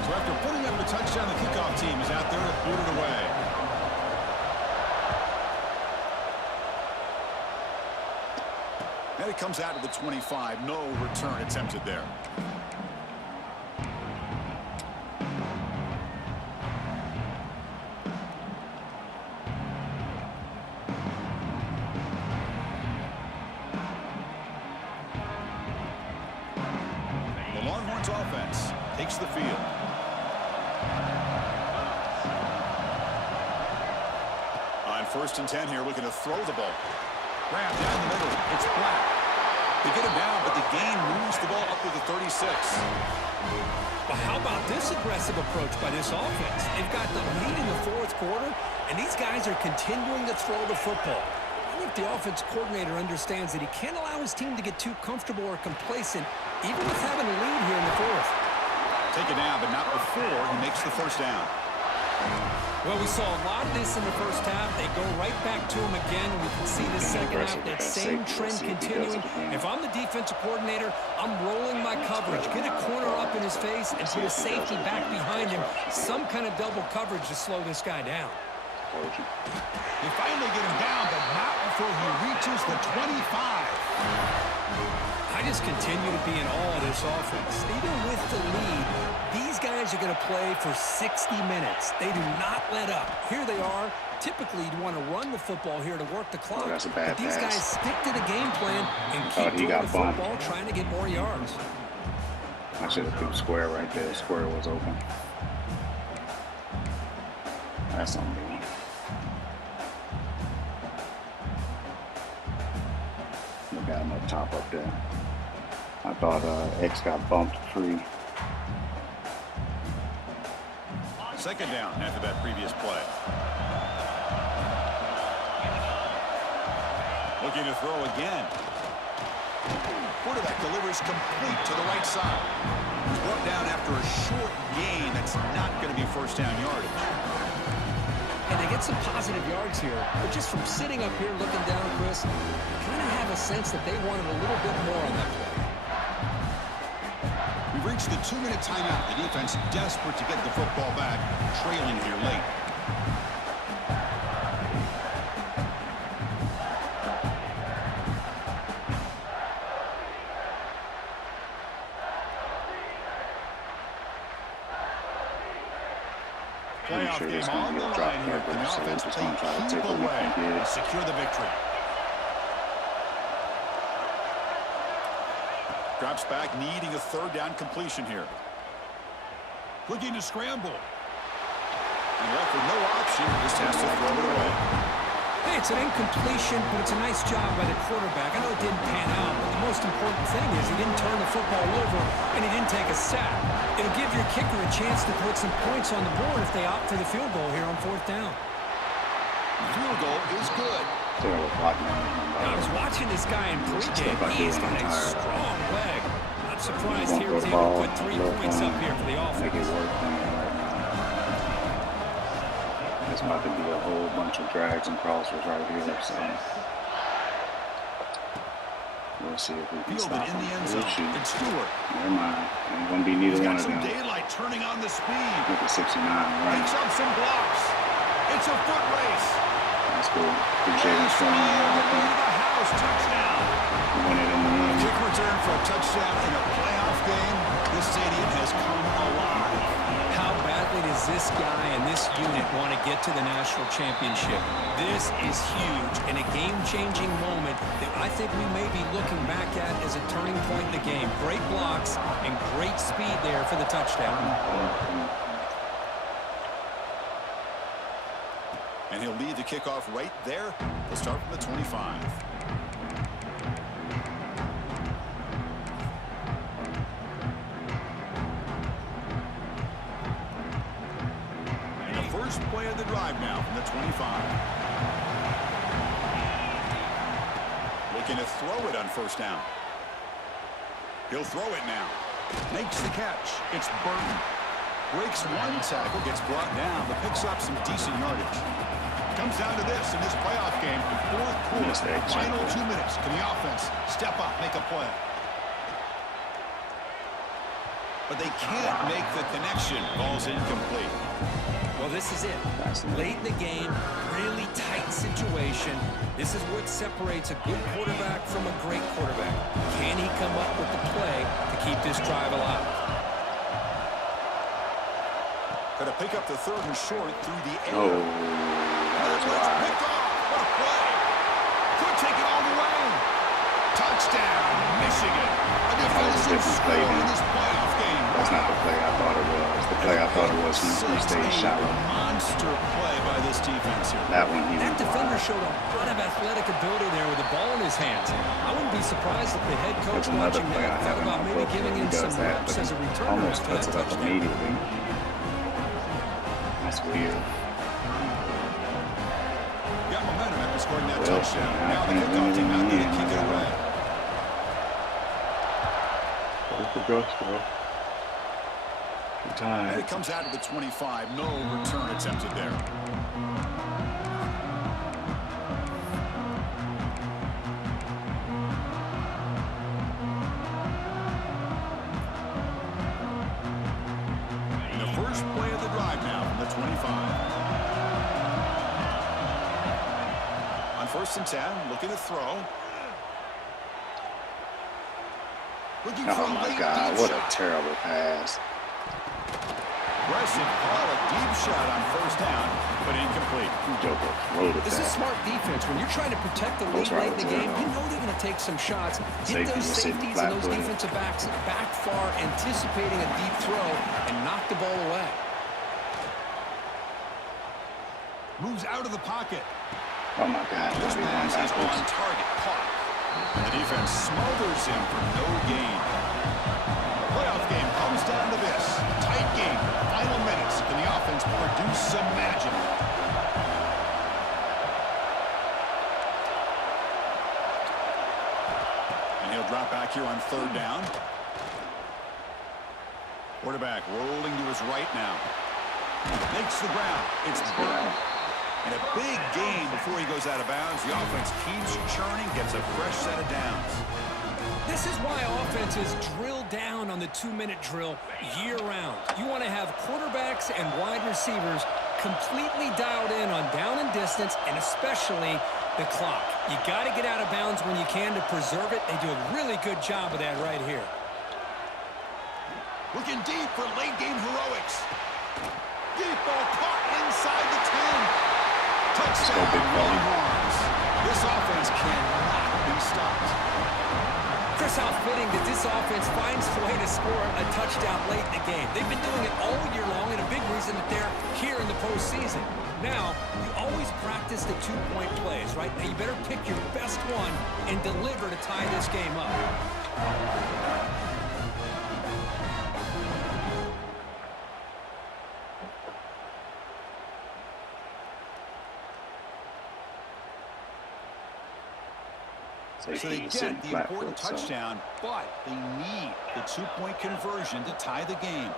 So after putting up a touchdown, the kickoff team is out there to boot it away. And it comes out to the 25. No return attempted there. The Longhorns offense takes the field. On first and 10 here, looking to throw the ball. Grab down the middle. It's Black. They get him down, but the gain moves the ball up to the 36. But how about this aggressive approach by this offense? They've got the lead in the fourth quarter, and these guys are continuing to throw the football. I think the offense coordinator understands that he can't allow his team to get too comfortable or complacent, even with having a lead here in the fourth. Take it down, but not before he makes the first down. Well, we saw a lot of this in the first half. They go right back to him again, and we can see the second half, that same trend continuing. If I'm the defensive coordinator, I'm rolling my coverage. Get a corner up in his face and put a safety back behind him. Some kind of double coverage to slow this guy down. They finally get him down, but not before he reaches the 25. I just continue to be in awe of this offense. Even with the lead, these guys are going to play for 60 minutes. They do not let up. Here they are. Typically, you'd want to run the football here to work the clock. Oh, that's a bad but these guys pass. stick to the game plan and keep throwing the football, trying to get more yards. I should have threw square right there. Square was open. That's on me. We got him up top up there. I thought X got bumped free. Second down after that previous play. Looking to throw again. quarterback delivers complete to the right side. He's brought down after a short gain. That's not going to be first down yardage. And they get some positive yards here, but just from sitting up here looking down, Chris, I kind of have a sense that they wanted a little bit more on that play. We've reached the 2-minute timeout. The defense desperate to get the football back, trailing here late. Pretty sure it's going to be a drop coverage, so we're just going to try to take what we can get. Secure the victory. Drops back, needing a third down completion here. Looking to scramble. And left with no option, just has to throw it away. Hey, it's an incompletion, but it's a nice job by the quarterback. I know it didn't pan out, but the most important thing is he didn't turn the football over and he didn't take a sack. It'll give your kicker a chance to put some points on the board if they opt for the field goal here on 4th down. The field goal is good. Now, I was watching this guy in pregame. He's got a strong leg. Not surprised here he's able to put 3 points up here for the offense. Make it work for me right now. There's about to be a whole bunch of drags and crossers right here, so we'll see if we can stop in the end them. zone. It's Stewart. Never mind. Ain't gonna be neither one of them. Daylight turning on the speed. Look at 69, right? Picks up some blocks. It's a foot race. That's cool. Appreciate it for me. The house touchdown. Won it in the end. Kick return for a touchdown in a playoff game. This stadium has come alive. How badly does this guy and this unit want to get to the national championship? This is huge and a game-changing moment that I think we may be looking back at as a turning point in the game. Great blocks and great speed there for the touchdown. And he'll lead the kickoff right there. We'll start from the 25. And the first play of the drive now from the 25. Looking to throw it on first down. He'll throw it now. Makes the catch. It's Burton. Breaks one tackle, gets brought down, but picks up some decent yardage. Comes down to this in this playoff game. 4th quarter, final 2 minutes. Can the offense step up, make a play? But they can't make the connection. Ball's incomplete. Well, this is it. Late in the game, really tight situation. This is what separates a good quarterback from a great quarterback. Can he come up with the play to keep this drive alive? Got to pick up the 3rd and short through the air. Oh, that was wild. Picked off. What a play. Could take it all the way. Touchdown, Michigan. A defensive score in this playoff game. That's not the play I thought it was. The play I thought it was he stayed shallow. Monster play by this defense here. That one he That went defender wild. showed a lot of athletic ability there with the ball in his hands. I wouldn't be surprised if the head coach There's another watching play I that have thought in about my maybe book giving where he him some does that, reps but as a he returner almost after cuts that it up touchdown. immediately. That's weird. Got momentum after scoring that Well, touchdown. I Now the can't kickoff team out there to win kick it away. Go for Gus, bro. Good time. And it comes out to the 25. No return attempted there. And the first play of the drive now from the 25. On 1st and 10, looking to throw. Looking for Oh a my late God, deep what a shot. terrible pass. Aggressive call, a deep shot on 1st down, but incomplete. Joker rolled it This is back. smart defense. When you're trying to protect the lead late in the game, you know they're going to take some shots. Get those safeties and those defensive backs back far, anticipating a deep throw, and knock the ball away. Moves out of the pocket. Oh my God. This pass is on target, caught. And the defense smothers him for no gain. The playoff game comes down to this. Tight game, final minutes. Can the offense produce some magic? And he'll They'll drop back here on 3rd down. Quarterback rolling to his right now. Makes the ground. It's Burton. And a big gain before he goes out of bounds. The offense keeps churning, gets a fresh set of downs. This is why offenses drill down on the 2-minute drill year-round. You want to have quarterbacks and wide receivers completely dialed in on down and distance, and especially the clock. You got to get out of bounds when you can to preserve it. They do a really good job of that right here. Looking deep for late-game heroics. Deep ball caught inside the 10. Touchdown, Longhorns. This offense cannot be stopped. Chris, how fitting that this offense finds a way to score a touchdown late in the game. They've been doing it all year long, and a big reason that they're here in the postseason. Now, you always practice the 2-point plays, right? Now, you better pick your best one and deliver to tie this game up. So they get the important touchdown, but they need the 2-point conversion to tie the game.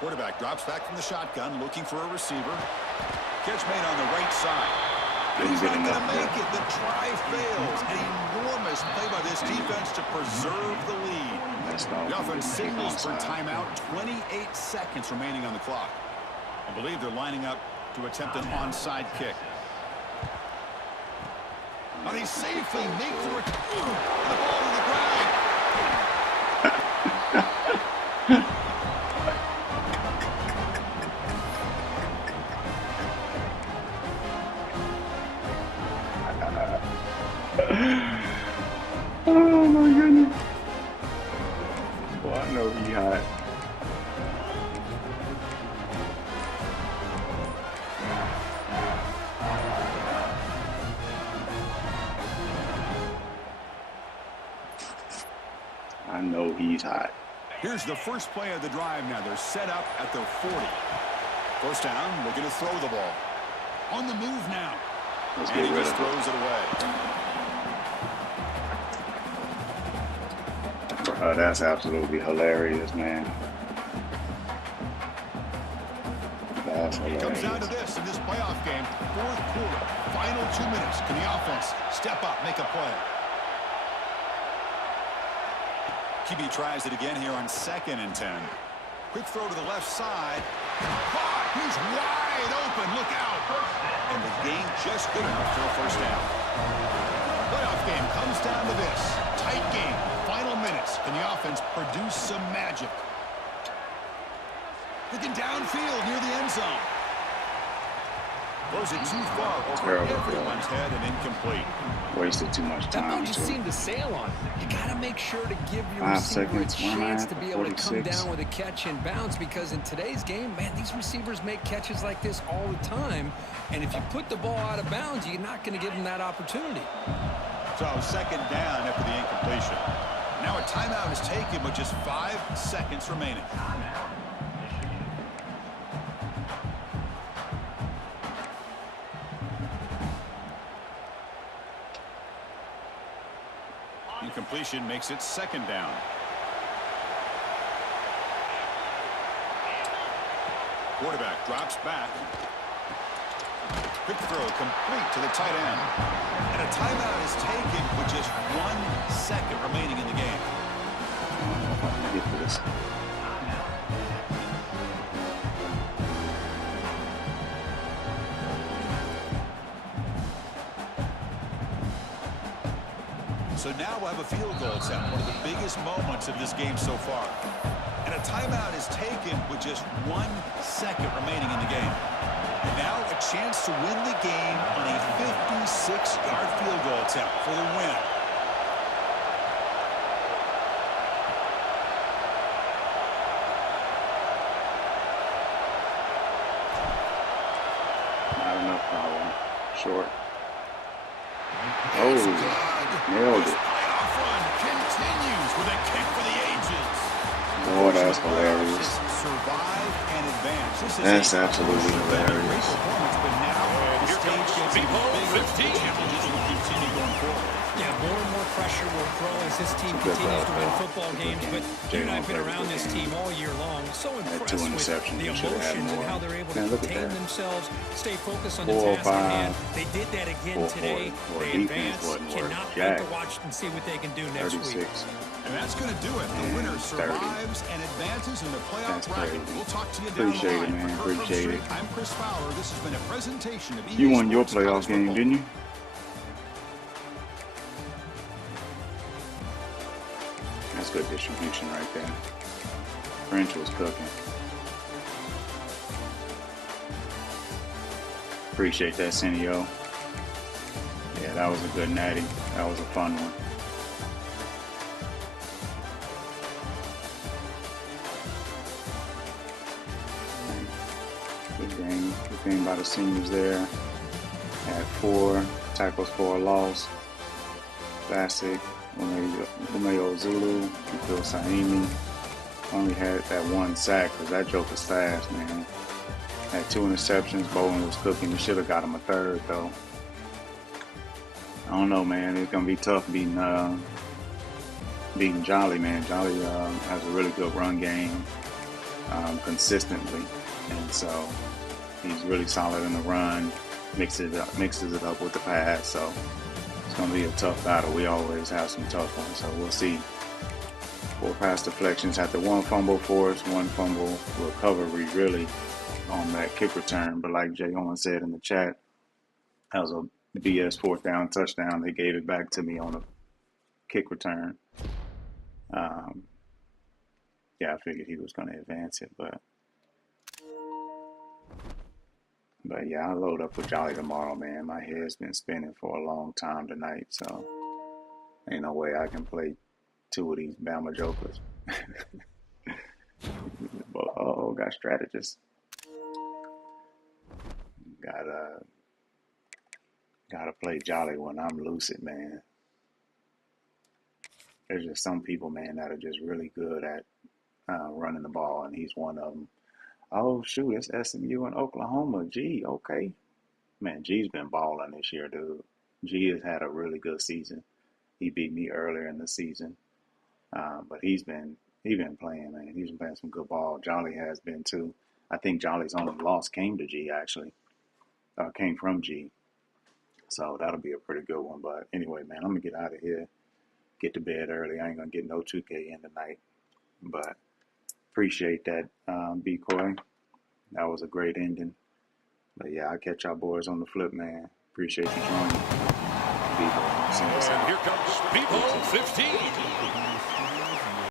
Quarterback drops back from the shotgun, looking for a receiver. Catch made on the right side. He's not going to make it. The try fails. An enormous play by this defense to preserve the lead. The offense signals for timeout. 28 seconds remaining on the clock. I believe they're lining up to attempt an onside kick. And he safely makes the return. The ball to the ground. Oh my goodness. Boy, I know he hot. I know he's hot. Here's the first play of the drive now. They're set up at their 40. First down, looking to throw the ball. On the move now. Let's and get he rid just of throws it away. That's absolutely hilarious, man. That's hilarious. It comes down to this in this playoff game. 4th quarter, final 2 minutes. Can the offense step up, make a play? QB tries it again here on 2nd and 10. Quick throw to the left side. Caught! He's wide open. Look out! And the gain just good enough for a first down. Playoff game comes down to this. Tight game. Final minutes. Can the offense produce some magic? Looking downfield near the end zone. Throws it too far over everyone's head and incomplete. Wasted too much That ball time. just seemed to sail on. You got to make sure to give your 5 receiver a seconds, chance to be able to come 46. down with a catch and bounce, because in today's game, man, these receivers make catches like this all the time. And if you put the ball out of bounds, you're not going to give them that opportunity. So 2nd down after the incompletion. Now a timeout is taken with just 5 seconds remaining. Incompletion makes it 2nd down. Quarterback drops back. Quick throw complete to the tight end. And a timeout is taken with just 1 second remaining in the game. Get this. So now we'll have a field goal attempt, one of the biggest moments of this game so far. And a timeout is taken with just 1 second remaining in the game. And now a chance to win the game on a 56-yard field goal attempt for the win. Not enough power. Short. Oh, nailed it. Playoff run continues with a kick for the ages. Boy, that's hilarious. survive and advance. This is That's absolutely hilarious. performance, but now the stage gets even bigger. The challenges will continue going forward. Yeah, more and more pressure will grow as this team continues to win football games. But you and I have been around this team all year long. So impressed with the emotions and how they're able to contain themselves, stay focused on the task at hand. They did that again today. They advanced. Cannot wait to watch and see what they can do next week. And that's going to do it. The winner survives and advances in the playoff bracket. We'll talk to you down the line. Man. Appreciate it. I'm Chris Fowler. This has been a presentation of You won your playoff game, didn't you? That's good distribution right there. French was cooking. Appreciate that, Senio. Yeah, that was a good natty. That was a fun one. Good game by the seniors there. Had 4 tackles for a loss. Classic. Romeo Zulu, Phil Saimi. Only had that 1 sack because that joke was fast, man. Had 2 interceptions. Bowen was cooking. He should have got him a 3rd, though. I don't know, man. It's gonna be tough beating Jolly, man. Jolly has a really good run game consistently, and so he's really solid in the run. Mixes it up with the pass. So it's gonna be a tough battle. We always have some tough ones, so we'll see. 4 pass deflections after 1 fumble force, 1 fumble recovery, really, on that kick return. But like Jay Owen said in the chat, that was a BS 4th down touchdown. They gave it back to me on a kick return. Yeah, I figured he was going to advance it, but yeah, I'll load up with Jolly tomorrow, man. My head's been spinning for a long time tonight, so ain't no way I can play 2 of these Bama jokers. Oh, got strategists. Gotta play Jolly when I'm lucid, man. There's just some people, man, that are just really good at running the ball, and he's one of them. Oh, shoot, it's SMU in Oklahoma. Gee, okay. Man, G's been balling this year, dude. G has had a really good season. He beat me earlier in the season. But he's been playing, man. He's been playing some good ball. Jolly has been, too. I think Jolly's only loss came to G, actually. Came from G. So that'll be a pretty good one. But anyway, man, I'm going to get out of here. Get to bed early. I ain't going to get no 2K in tonight. But appreciate that, B-Coy. That was a great ending. But yeah, I'll catch y'all boys on the flip, man. Appreciate you joining. And here comes Speedball 15.